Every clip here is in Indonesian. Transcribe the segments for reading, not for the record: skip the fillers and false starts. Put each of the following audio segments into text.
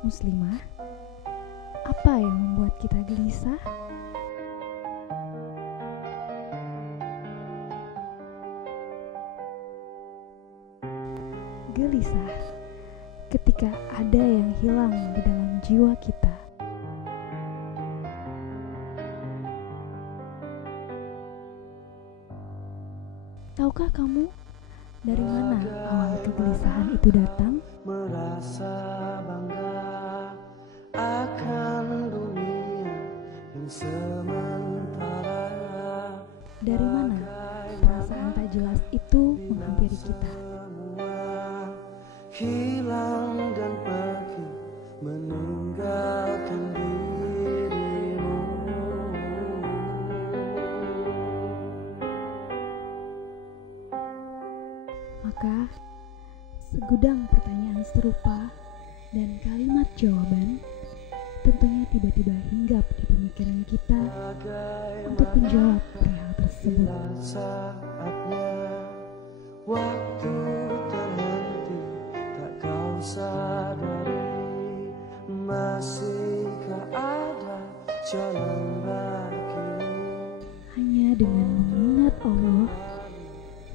muslimah, apa yang membuat kita gelisah? Gelisah ketika ada yang hilang di dalam jiwa kita. Tahukah kamu dari mana awal kegelisahan itu datang? Merasa bangga akan dunia yang sementara. Dari mana perasaan tak jelas itu menghampiri kita? Hilang dan pergi meninggalkan dirimu. Maka segudang pertanyaan serupa dan kalimat jawaban tentunya tiba-tiba hinggap di pemikiran kita untuk menjawab perihal tersebut. Saatnya waktu terhenti, tak kau sadari, masihkah ada jalan bagi. Hanya dengan mengingat Allah,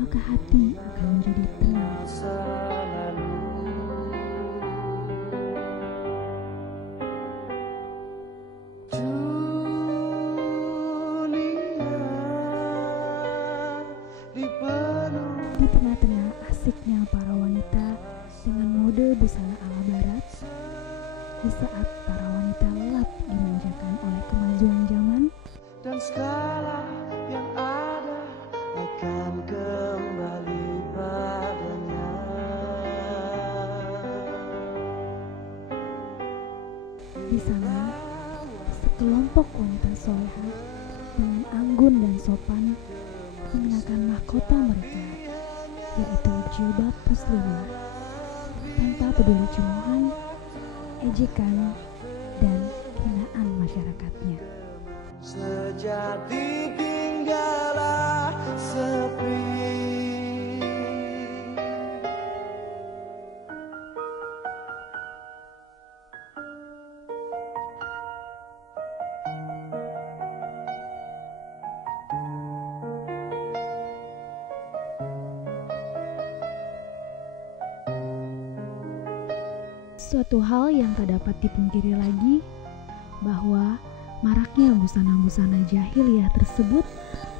maka hati akan menjadi tenang. Di tengah-tengah asiknya para wanita dengan mode busana ala barat, di saat para wanita lelap dimanjakan oleh kemajuan zaman, dan segala yang ada akan kembali padanya. di sana sekelompok wanita solehah dengan anggun dan sopan mengenakan mahkota mereka, yaitu jilbab muslimah, tanpa peduli cemoohan, ejekan, dan hinaan masyarakatnya. Sejati tinggallah sepi. Suatu hal yang tak dapat dipungkiri lagi bahwa maraknya busana-busana jahiliyah tersebut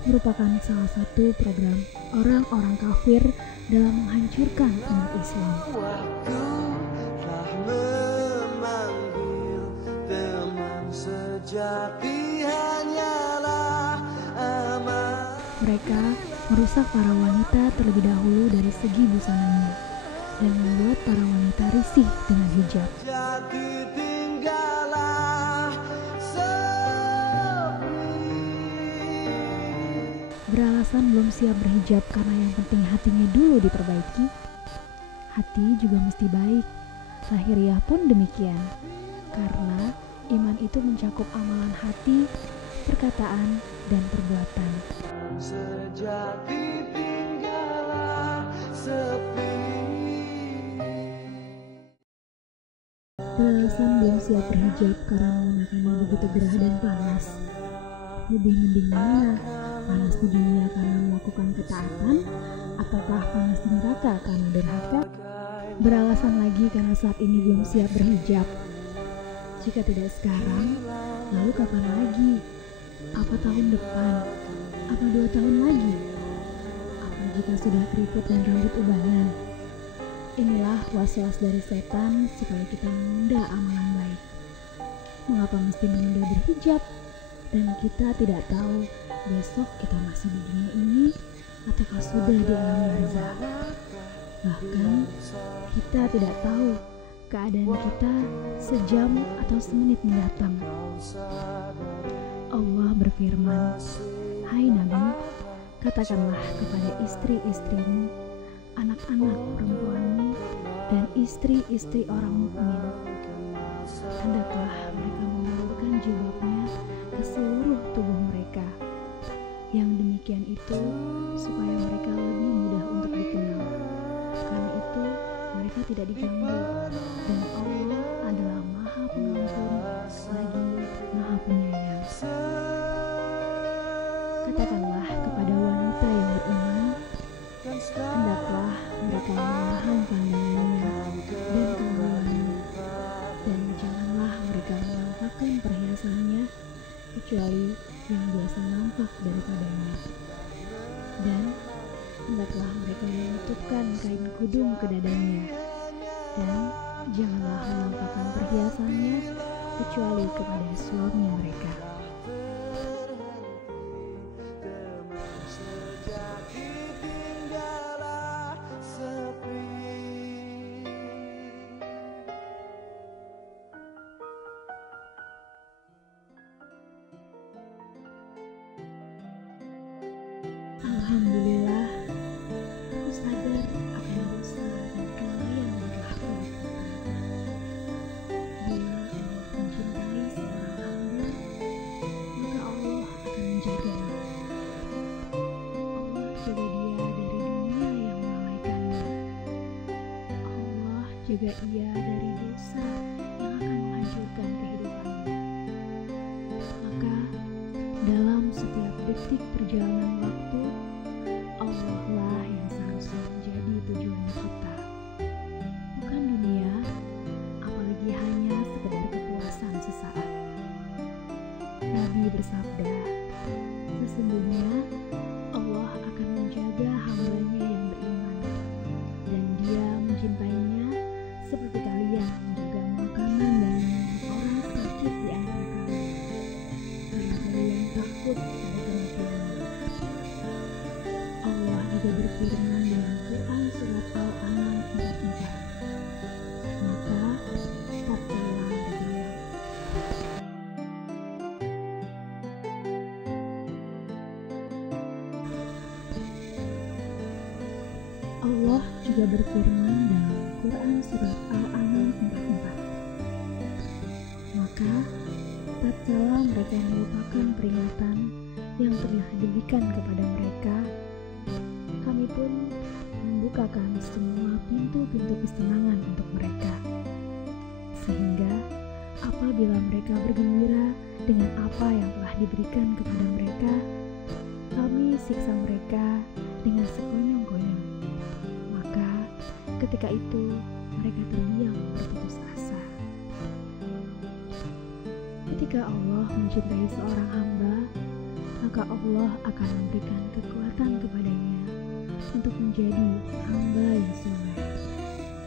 merupakan salah satu program orang-orang kafir dalam menghancurkan umat Islam. Waktu telah memanggil, teman sejati hanyalah aman. Mereka merusak para wanita terlebih dahulu dari segi busananya dan membuat para wanita risih dengan hijab. Sejati tinggallah sepi. Beralasan belum siap berhijab karena yang penting hatinya dulu diperbaiki. Hati juga mesti baik. Lahiriah pun demikian. Karena iman itu mencakup amalan hati, perkataan, dan perbuatan. Sejati tinggallah sepi. Beralasan belum siap berhijab karena menggunakannya begitu gerah dan panas. Lebih mending mana? Panas di dunia karena melakukan ketaatan, ataukah panas di neraka karena durhaka? Beralasan lagi karena saat ini belum siap berhijab. Jika tidak sekarang, lalu kapan lagi? Apa tahun depan? Apa 2 tahun lagi? Apa jika sudah keriput dan rambut ubanan? Inilah was-was dari setan supaya kita menunda amalan baik. Mengapa mesti menunda berhijab? Dan kita tidak tahu besok kita masih di dunia ini ataukah sudah di alam barzakh. Bahkan kita tidak tahu keadaan kita sejam atau semenit mendatang. Allah berfirman, "Hai Nabi, katakanlah kepada istri-istrimu, anak-anak perempuanmu, dan istri-istri orang mukmin, hendaklah mereka mengulurkan jilbabnya ke seluruh tubuh mereka. Yang demikian itu supaya mereka lebih mudah untuk dikenal. Karena itu mereka tidak diganggu, dan Allah adalah Katakanlah kepada wanita yang beriman, hendaklah mereka menahan pandangannya dan kemaluannya, dan janganlah mereka menampakkan perhiasannya kecuali yang biasa nampak daripadanya. Dan hendaklah mereka menutupkan kain kudung ke dadanya, dan janganlah menampakkan perhiasannya kecuali kepada suami mereka. Alhamdulillah, aku sadar akan dosa dan kelalaian yang telah aku lakukan. Bila Allah mencintai seorang hamba, maka Allah akan menjaganya. Allah jaga dia dari dunia yang melalaikannya. Allah jaga ia dari dosa yang akan menghancurkan kehidupannya. Maka dalam setiap detik perjalanan waktu, Allah lah yang seharusnya menjadi tujuan kita, bukan dunia, apalagi hanya sekedar kepuasan sesaat. Nabi bersabda, sesungguhnya Allah akan menjaga hambanya yang beriman, dan Dia mencintainya seperti kalian menjaga makanan dan menolong orang sakit di antara kalian, karena kalian takut pada kematian. Allah juga berfirman dalam Quran surat Al-An'am 44. Maka tatkala mereka Allah juga berfirman dalam Quran surat Al-An'am 44. Maka tatkala mereka melupakan peringatan yang telah diberikan kepada mereka, kami pun membukakan semua pintu-pintu kesenangan untuk mereka, sehingga apabila mereka bergembira dengan apa yang telah diberikan kepada mereka, kami siksa mereka dengan sekonyong-konyong. Maka ketika itu mereka terdiam berputus asa. Ketika Allah mencintai seorang hamba, maka Allah akan memberikan kekuatan kepadanya untuk menjadi hamba yang soleh.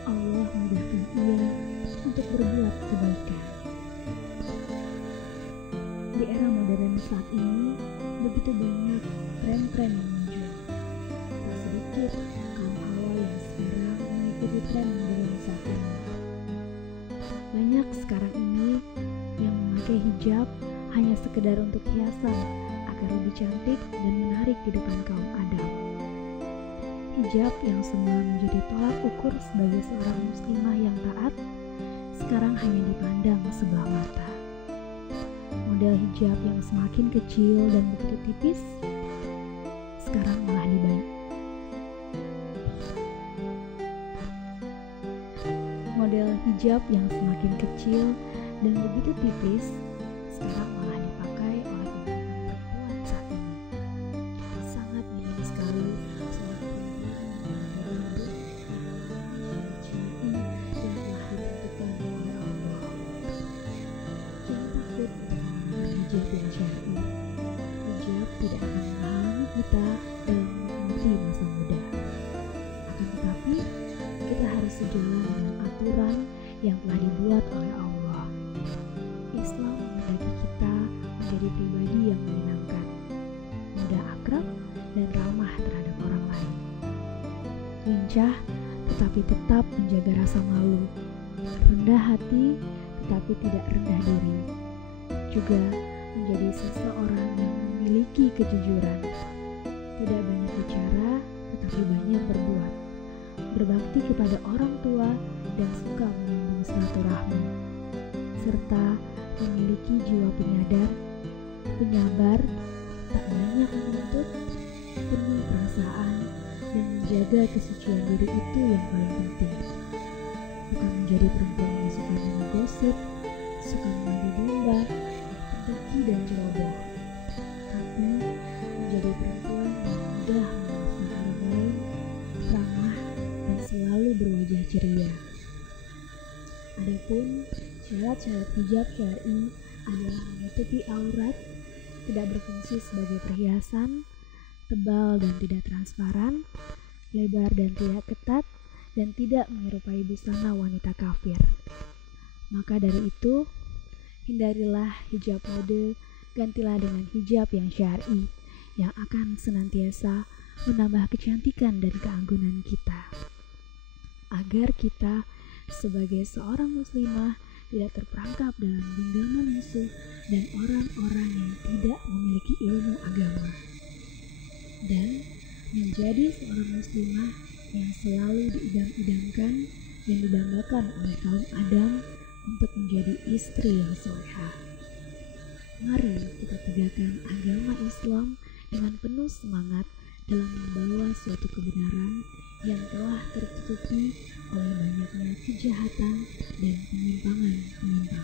Allah mudahkan ia untuk berbuat kebaikan. Di era modern saat ini, begitu banyak tren-tren yang muncul. Tak sedikit kaum hawa yang sekarang mengikuti tren modern saat ini. Banyak sekarang ini yang memakai hijab hanya sekedar untuk hiasan agar lebih cantik dan menarik di depan kaum Adam. Hijab yang semula menjadi tolak ukur sebagai seorang muslimah yang taat, sekarang hanya dipandang sebelah mata. Model hijab yang semakin kecil dan begitu tipis, sekarang malah dibaik. Model hijab yang semakin kecil dan begitu tipis, sekarang malah dipakai oleh kebanyakan perempuan saat ini. Sangat minim sekali seorang perempuan yang berambut syar'i yang telah ditentukan oleh Allah. Jangan takut dengan hijab yang syar'i. Hijab tidak akan menghalangi kita dalam menikmati masa muda. Akan tetapi, kita harus sejalan dengan aturan yang telah dibuat oleh Allah. Islam menghendaki kita menjadi pribadi yang menyenangkan, mudah akrab, dan ramah terhadap orang lain. Lincah, tetapi tetap menjaga rasa malu. Rendah hati, tetapi tidak rendah diri. Juga menjadi seseorang yang memiliki kejujuran. Tidak banyak bicara, tetapi banyak berbuat. Berbakti kepada orang tua dan suka menyambung silaturahmi, serta memiliki jiwa penyadar, penyabar, tak banyak menuntut, penuh perasaan, dan menjaga kesucian diri itu yang paling penting. Bukan menjadi perempuan yang suka menggosip, suka mengadu domba, pendaki dan ceroboh, tapi menjadi ria. Adapun syarat-syarat hijab syar'i adalah menutupi aurat, tidak berfungsi sebagai perhiasan, tebal dan tidak transparan, lebar dan tidak ketat, dan tidak menyerupai busana wanita kafir. Maka dari itu, hindarilah hijab mode, gantilah dengan hijab yang syar'i, yang akan senantiasa menambah kecantikan dan keanggunan kita. Agar kita sebagai seorang muslimah tidak terperangkap dalam genggaman musuh dan orang-orang yang tidak memiliki ilmu agama, dan menjadi seorang muslimah yang selalu diidam-idamkan dan dibanggakan oleh kaum Adam untuk menjadi istri yang solehah. Mari kita tegakkan agama Islam dengan penuh semangat dalam membawa suatu kebenaran yang telah tertutupi oleh banyaknya kejahatan dan penyimpangan-penyimpangan.